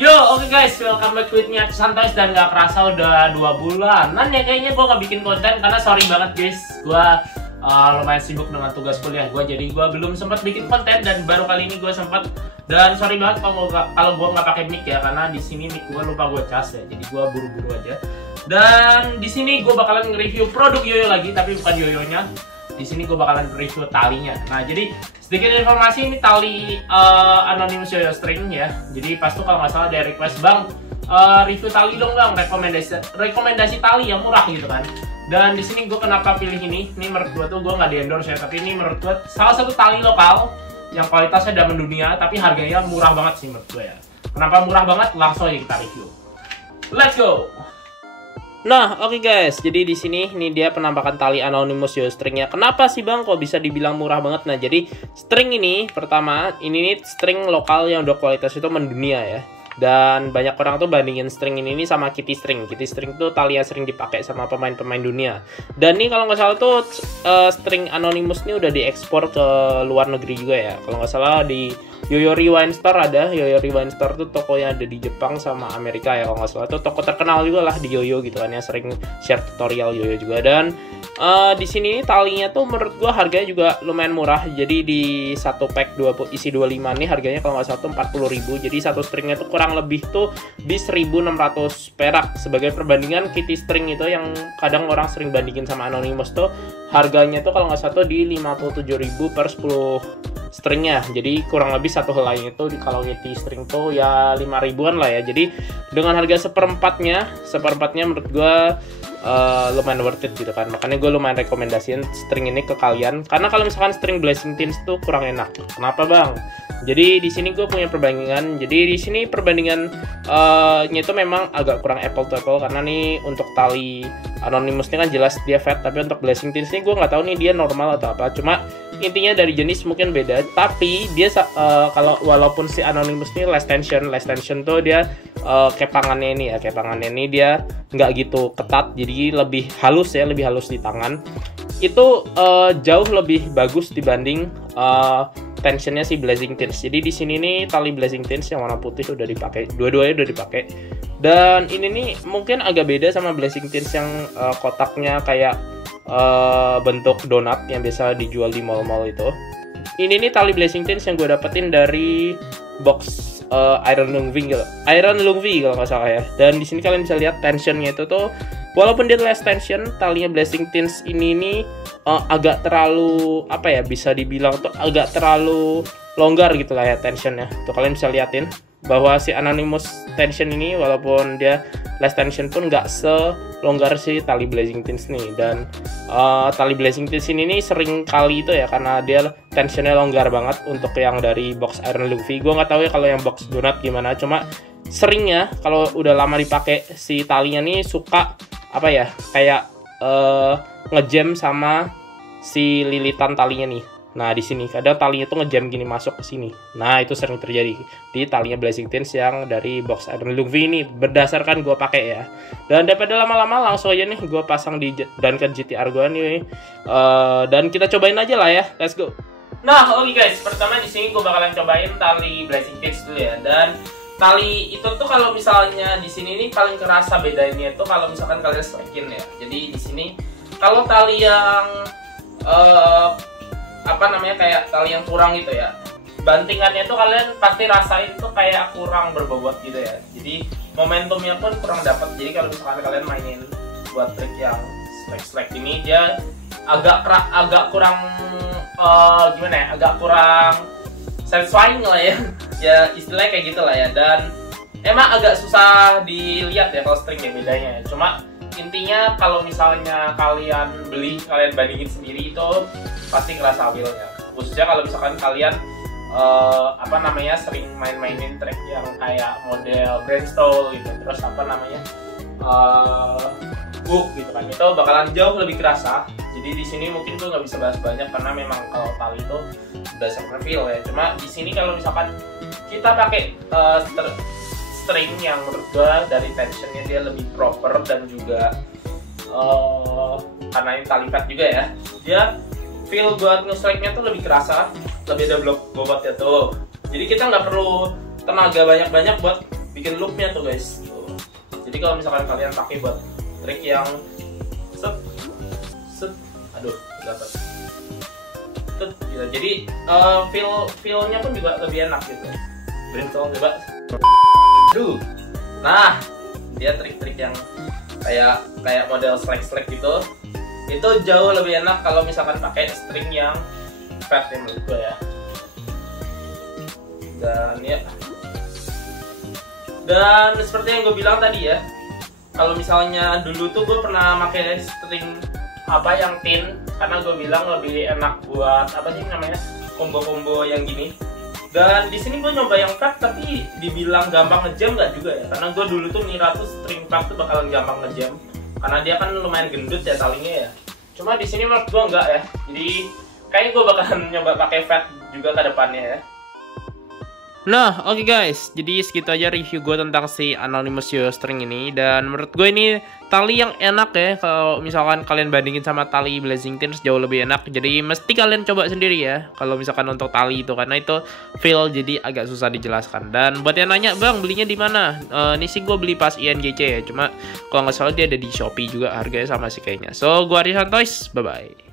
Yo, oke guys, welcome back with me Santosh. Dan gak kerasa udah 2 bulanan ya kayaknya gue gak bikin konten. Karena sorry banget guys, gue lumayan sibuk dengan tugas kuliah gue. Jadi gue belum sempat bikin konten dan baru kali ini gue sempat. Dan sorry banget kalau gue nggak pakai mic ya, karena di sini mic gue lupa gue cas ya. Jadi gue buru-buru aja. Dan di sini gue bakalan nge-review produk yoyo lagi, tapi bukan yoyonya. Di sini gue bakalan review talinya. Nah, jadi sedikit informasi, ini tali Anonymous Yoyo String ya. Jadi pas tuh kalau nggak salah ada request, bang review tali dong bang, rekomendasi tali yang murah gitu kan. Dan di sini gue kenapa pilih ini? Ini menurut gue tuh, gue nggak di endorse ya, tapi ini menurut gue salah satu tali lokal yang kualitasnya udah mendunia, tapi harganya murah banget sih menurut gue ya. Kenapa murah banget? Langsung aja kita review. Let's go. Nah, oke guys, jadi di sini ini dia penampakan tali Anonymous Yoyo Stringnya. Kenapa sih bang kok bisa dibilang murah banget? Nah, jadi string ini pertama, ini nih string lokal yang udah kualitas itu mendunia ya. Dan banyak orang tuh bandingin string ini sama kitty string. Kitty string tuh tali yang sering dipakai sama pemain-pemain dunia. Dan ini kalau nggak salah tuh string Anonymous ini udah diekspor ke luar negeri juga ya. Kalau nggak salah di Yoyo Rewind Store ada. Yoyo Rewind Store tuh toko yang ada di Jepang sama Amerika ya kalau nggak salah. Itu toko terkenal juga lah di yoyo gitu kan ya, sering share tutorial yoyo juga. Dan di sini talinya tuh menurut gua harganya juga lumayan murah. Jadi di satu pack isi 25 nih harganya kalau nggak salah tuh 40.000. Jadi satu stringnya tuh kurang lebih tuh di 1.600 perak. Sebagai perbandingan, kitty string itu yang kadang orang sering bandingin sama Anonymous tuh harganya tuh kalau nggak salah tuh di 57.000 per 10 stringnya. Jadi kurang lebih satu helai itu kalau kitty string tuh ya 5 ribuan lah ya. Jadi dengan harga seperempatnya menurut gue lumayan worth it gitu kan. Makanya gue lumayan rekomendasiin string ini ke kalian. Karena kalau misalkan string Blazing Teens tuh kurang enak. Kenapa bang? Jadi di sini gue punya perbandingan. Jadi di sini perbandingannya itu memang agak kurang apple to apple, karena nih untuk tali Anonymous ini kan jelas dia fat, tapi untuk Blazing Teens ini gue nggak tahu nih dia normal atau apa. Cuma intinya dari jenis mungkin beda, tapi dia kalau walaupun si Anonymous ini less tension tuh dia kepangannya ini dia nggak gitu ketat, jadi lebih halus di tangan. Itu jauh lebih bagus dibanding tensionnya si Blazing Teens. Jadi di sini nih tali Blazing Teens yang warna putih udah dipakai, dua-duanya udah dipakai. Dan ini nih mungkin agak beda sama Blazing Teens yang kotaknya kayak bentuk donat yang biasa dijual di mall-mall itu. Ini nih tali Blazing Teens yang gue dapetin dari box Iron Lungvi kalau nggak salah ya. Dan di sini kalian bisa lihat tensionnya itu tuh, walaupun dia less tension, talinya Blazing Teens ini nih agak terlalu apa ya, bisa dibilang tuh agak terlalu longgar gitu lah ya tensionnya. Tuh kalian bisa liatin bahwa si Anonymous tension ini walaupun dia less tension pun nggak selonggar si tali Blazing Teens nih. Dan tali Blazing Teens ini sering kali itu ya, karena dia tensionnya longgar banget untuk yang dari box Iron Lungvi. Gue nggak tahu ya kalau yang box donat gimana, cuma seringnya kalau udah lama dipakai si talinya nih suka apa ya, kayak ngejam sama si lilitan talinya nih. Nah di sini kadang talinya tuh ngejam gini masuk ke sini. Nah itu sering terjadi di talinya Blazing Teens yang dari box Iron Lungvi ini, berdasarkan gue pakai ya. Dan daripada lama-lama langsung aja nih gue pasang di Duncan GTR gue nih. Dan kita cobain aja lah ya. Let's go. Nah oke guys, pertama di sini gue bakalan cobain tali Blazing Teens dulu ya. Dan tali itu tuh kalau misalnya di sini nih paling kerasa bedanya tuh kalau misalkan kalian striking ya. Jadi di sini kalau tali yang kayak tali yang kurang gitu ya, bantingannya tuh kalian pasti rasain tuh kayak kurang berbobot gitu ya. Jadi momentumnya pun kurang dapat. Jadi kalau misalkan kalian mainin buat trik yang slack ini, dia agak kurang gimana ya, agak kurang satisfying lah ya. Ya istilahnya kayak gitu lah ya. Dan emang agak susah dilihat ya kalau string ya bedanya ya. Cuma intinya kalau misalnya kalian bandingin sendiri itu pasti kerasa hasilnya. Khususnya kalau misalkan kalian sering mainin track yang kayak model Brandstone gitu, terus book gitu kan, itu bakalan jauh lebih kerasa. Jadi di sini mungkin gue nggak bisa bahas banyak karena memang kalau tali itu berdasarkan feel ya. Cuma di sini kalau misalkan kita pakai string yang menurut gue dari tensionnya dia lebih proper, dan juga karena ini tali cut juga ya, dia feel buat nge-slacknya tuh lebih kerasa, lebih ada blok bobotnya tuh. Jadi kita nggak perlu tenaga banyak-banyak buat bikin loopnya tuh guys. Tuh. Jadi kalau misalkan kalian pakai buat trik yang set set, aduh dapat set gitu. Jadi feelnya pun juga lebih enak gitu. Brainstorm coba. Aduh. Nah, dia trik-trik yang kayak model slack gitu. Itu jauh lebih enak kalau misalkan pakai string yang fat ya menurut gue ya. Dan seperti yang gue bilang tadi ya, kalau misalnya dulu tuh gue pernah pakai string yang thin, karena gue bilang lebih enak buat apa sih namanya, combo-combo yang gini. Dan di sini gue nyoba yang fat, tapi dibilang gampang ngejam nggak juga ya, karena gue dulu tuh ngira tuh string fat tuh bakalan gampang ngejam, karena dia kan lumayan gendut ya talingnya ya. Cuma di sini menurut gue enggak ya, jadi kayaknya gue bakalan nyoba pakai fat juga ke depannya ya. Nah, oke guys, jadi segitu aja review gue tentang si Anonymous String ini. Dan menurut gue ini tali yang enak ya. Kalau misalkan kalian bandingin sama tali Blazing Teens jauh lebih enak. Jadi mesti kalian coba sendiri ya, kalau misalkan untuk tali itu, karena itu feel jadi agak susah dijelaskan. Dan buat yang nanya, bang belinya di mana? Ini sih gue beli pas INGC ya. Cuma kalau nggak salah dia ada di Shopee juga, harganya sama sih kayaknya. So, gue Ari Santois, bye bye.